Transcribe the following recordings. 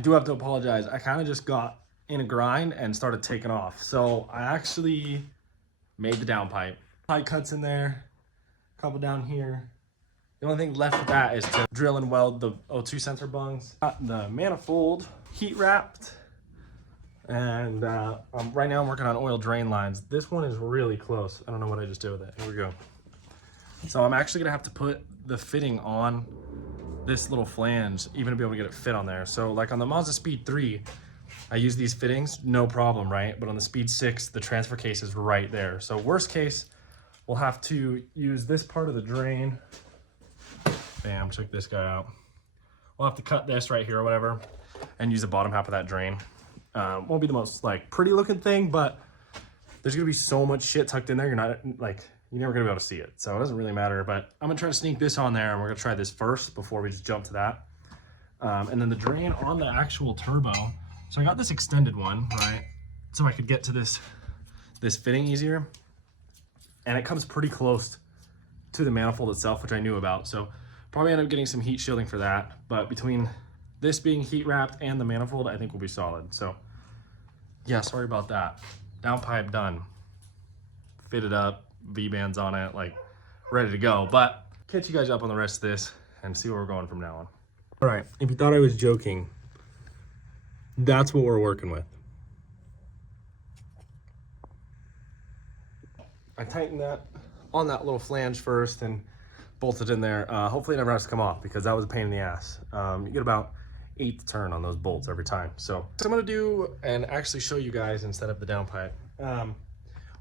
do have to apologize. I kind of just got in a grind and started taking off. So I actually made the downpipe. Pipe cuts in there, a couple down here. The only thing left with that is to drill and weld the O2 sensor bungs. Got the manifold heat wrapped. And right now I'm working on oil drain lines. This one is really close. I don't know what I just did with it. Here we go. So I'm actually gonna have to put the fitting on this little flange even to be able to get it fit on there. So like on the Mazda Speed 3, I use these fittings, no problem, right? But on the Speed 6, the transfer case is right there. So worst case, we'll have to use this part of the drain. Bam, check this guy out. We'll have to cut this right here or whatever and use the bottom half of that drain. Won't be the most like pretty looking thing, but there's gonna be so much shit tucked in there, you're never gonna be able to see it. So it doesn't really matter, but I'm gonna try to sneak this on there and we're gonna try this first before we just jump to that. And then the drain on the actual turbo. So I got this extended one, right? So I could get to this fitting easier. And it comes pretty close to the manifold itself, which I knew about. So probably end up getting some heat shielding for that. But between this being heat wrapped and the manifold, I think we'll be solid. So yeah, sorry about that. Downpipe done. Fitted up, V-bands on it, like ready to go. But catch you guys up on the rest of this and see where we're going from now on. All right, if you thought I was joking, that's what we're working with. I tightened that on that little flange first and bolted in there. Hopefully it never has to come off because that was a pain in the ass. You get about 8 to turn on those bolts every time. So what I'm gonna do and actually show you guys instead of the downpipe. We're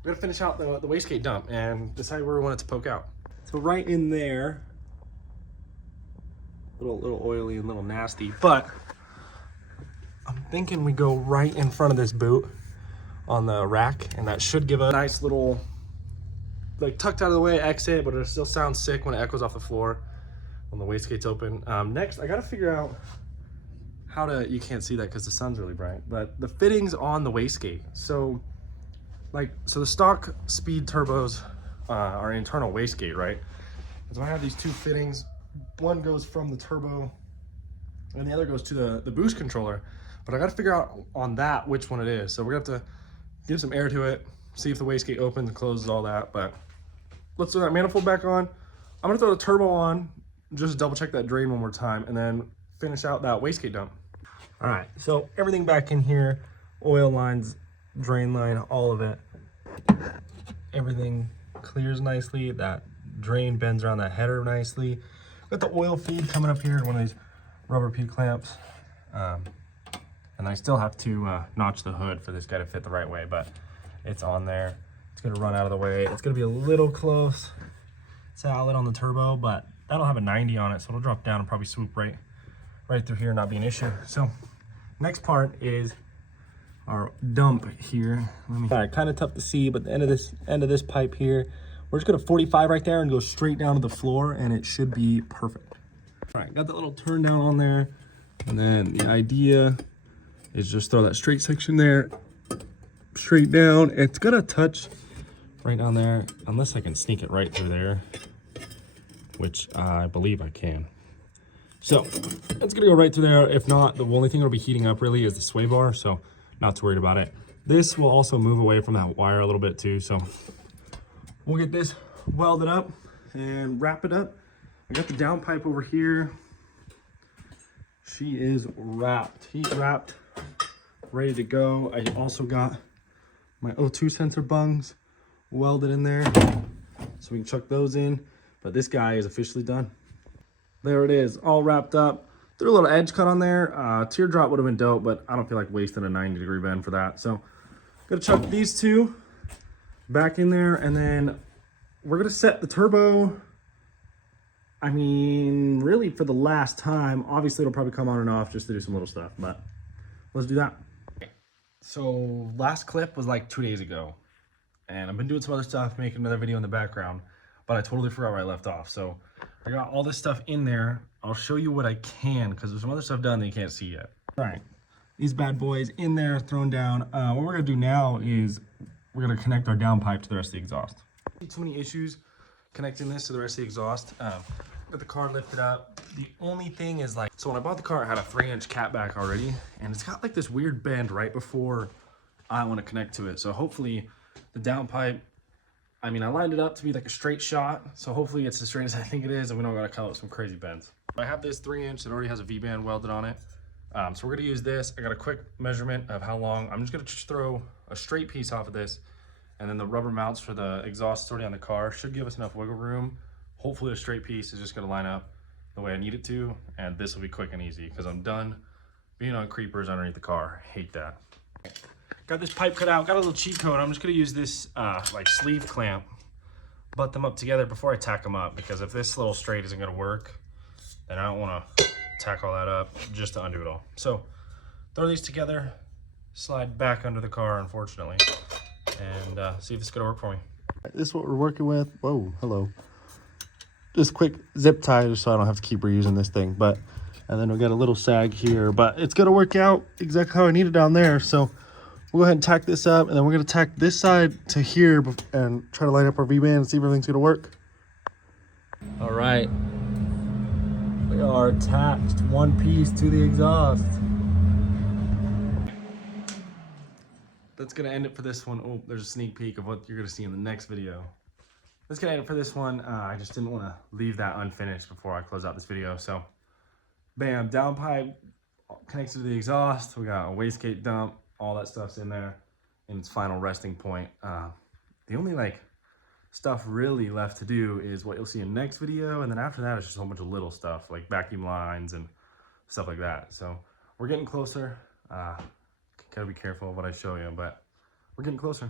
gonna finish out the wastegate dump and decide where we want it to poke out. So right in there, little oily and a little nasty, but I'm thinking we go right in front of this boot on the rack, and that should give a nice little, like tucked out of the way exit, but it still sounds sick when it echoes off the floor when the wastegate's open. Next, I gotta figure out how to, you can't see that because the sun's really bright, but the fittings on the wastegate. So the stock Speed turbos are internal wastegate, right? So I have these 2 fittings. One goes from the turbo and the other goes to the boost controller, but I got to figure out on that which one it is. So we're gonna have to give some air to it, see if the wastegate opens and closes, all that. But let's throw that manifold back on. I'm gonna throw the turbo on, just double check that drain one more time, and then finish out that wastegate dump. All right, so everything back in here, oil lines, drain line, all of it. Everything clears nicely. That drain bends around that header nicely. Got the oil feed coming up here in one of these rubber P-clamps. And I still have to notch the hood for this guy to fit the right way, but it's on there. It's gonna run out of the way. It's gonna be a little close to outlet on the turbo, but that'll have a 90 on it, so it'll drop down and probably swoop right through here and not be an issue. So next part is our dump here. All right, kind of tough to see, but the end of this pipe here, we're just gonna 45 right there and go straight down to the floor, and it should be perfect. All right, got that little turn down on there, and then the idea is just throw that straight section there, straight down. It's gonna touch right down there, unless I can sneak it right through there, which I believe I can. So it's gonna go right through there. If not, the only thing that'll be heating up really is the sway bar, so not too worried about it. This will also move away from that wire a little bit too, so we'll get this welded up and wrap it up. I got the downpipe over here. She is wrapped, heat wrapped, ready to go. I also got my O2 sensor bungs welded in there, so we can chuck those in. But this guy is officially done. There it is, all wrapped up. Threw a little edge cut on there. Teardrop would have been dope, but I don't feel like wasting a 90-degree bend for that. So gonna chuck these 2 back in there, and then we're gonna set the turbo, I mean, really for the last time. Obviously it'll probably come on and off just to do some little stuff, but let's do that. So last clip was like 2 days ago, and I've been doing some other stuff, making another video in the background, but I totally forgot where I left off. So I got all this stuff in there. I'll show you what I can, because there's some other stuff done that you can't see yet. All right, these bad boys in there, thrown down. What we're gonna do now is we're gonna connect our downpipe to the rest of the exhaust. Too many issues connecting this to the rest of the exhaust. Got the car lifted up. The only thing is like, so when I bought the car, it had a 3-inch catback already, and it's got like this weird bend right before I want to connect to it. So hopefully the downpipe, I mean, I lined it up to be like a straight shot, so hopefully it's as straight as I think it is, and we don't gotta cut out some crazy bends. I have this 3-inch that already has a V-band welded on it. So we're gonna use this. I got a quick measurement of how long. I'm just gonna throw a straight piece off of this, and then the rubber mounts for the exhaust is already on the car. Should give us enough wiggle room. Hopefully a straight piece is just gonna line up the way I need it to, and this will be quick and easy because I'm done being on creepers underneath the car. Hate that. Got this pipe cut out, got a little cheat code. I'm just gonna use this like sleeve clamp, butt them up together before I tack them up, because if this little straight isn't gonna work, then I don't wanna tack all that up just to undo it all. So throw these together, slide back under the car, unfortunately, and see if it's gonna work for me. This is what we're working with. Whoa, hello. Just quick zip tie just so I don't have to keep reusing this thing. And then we got a little sag here, but it's gonna work out exactly how I need it down there. So we'll go ahead and tack this up, and then we're gonna tack this side to here and try to line up our V-band and see if everything's gonna work. All right, we are attached one piece to the exhaust. That's gonna end it for this one. Oh, there's a sneak peek of what you're gonna see in the next video. That's gonna end it for this one. I just didn't wanna leave that unfinished before I close out this video. So, bam, downpipe connects to the exhaust. We got a wastegate dump. All that stuff's in there in its final resting point. The only like stuff really left to do is what you'll see in the next video, and then after that it's just a whole bunch of little stuff like vacuum lines and stuff like that. So we're getting closer. Gotta be careful of what I show you, but we're getting closer.